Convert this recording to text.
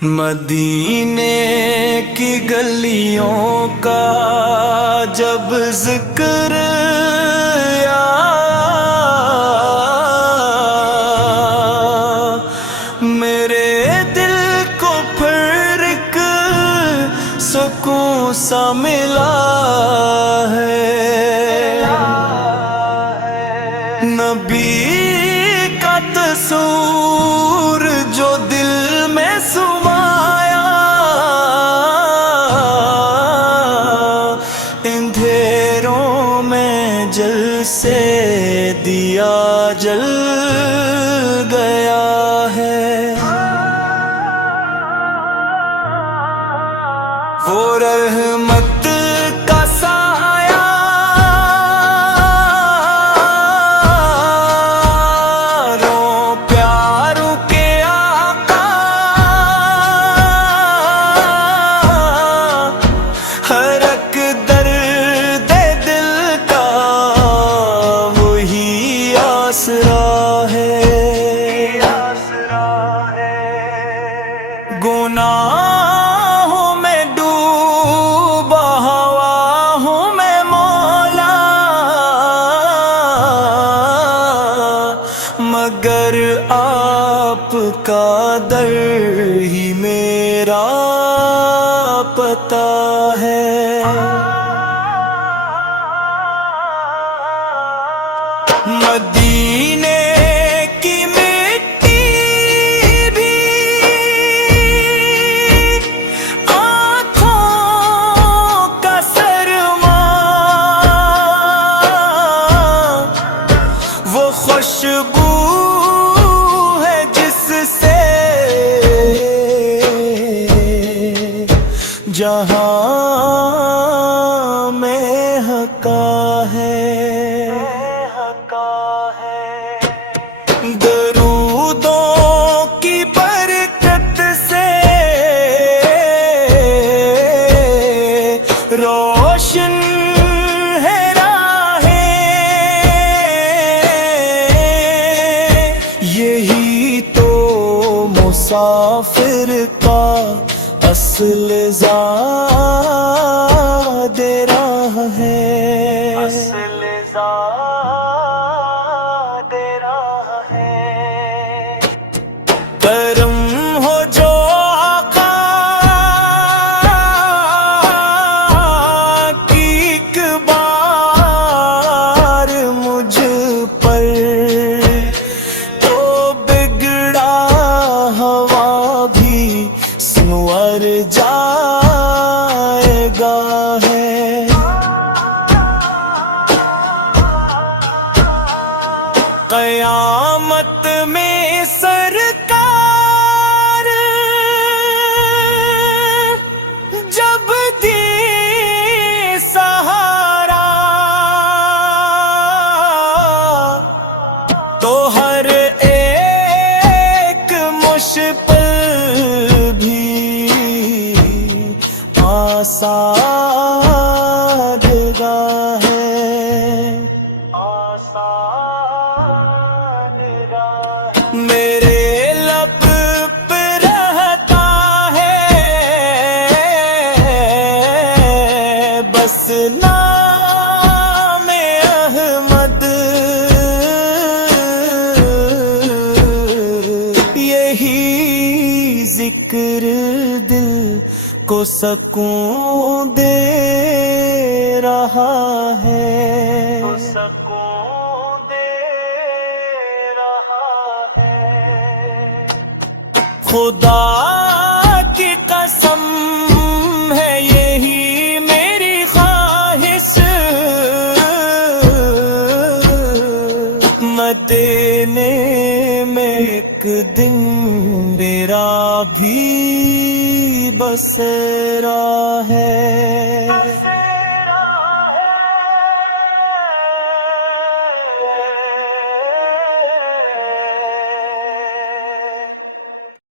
مدینے کی گلیوں کا جب ذکر یا میرے دل کو پھر ایک سکون سا ملا ہے، نبی کا تصور جو دل میں سمایا، اندھیروں میں جل سے دیا جل گیا ہے، وہ رحمت کا سایہ رو پیاروں کے آقا، ہر ایک درد دل کا وہی آسرا ہے، گناہوں میں ڈوبا ہوا ہوں میں مولا، مگر آپ کا در ہی میرا پتہ ہے، مدینے کی مٹی بھی آنکھوں کا سرما، وہ خوشبو ہے جس سے جہاں میں حقا ہے، درودوں کی برکت سے روشن ہے راہیں، یہی تو مسافر کا اصل زاد راہ ہے، اصل زاد راہ ہے، کرم ہو جو آقا کی ایک بار مجھ پر، تو بگڑا ہوا بھی سنور جائے گا ہے، قیامت میں سرکار جب دی سہارا، تو ہر ایک مشکل بھی آسان راہ ہے، میرے لب پہ رہتا ہے بس نام احمد، یہی ذکر دل کو سکون دے رہا ہے، سکون دے رہا ہے، خدا کی قسم ہے یہی میری خواہش، مدینے میں ایک دن میرا بھی بسیرا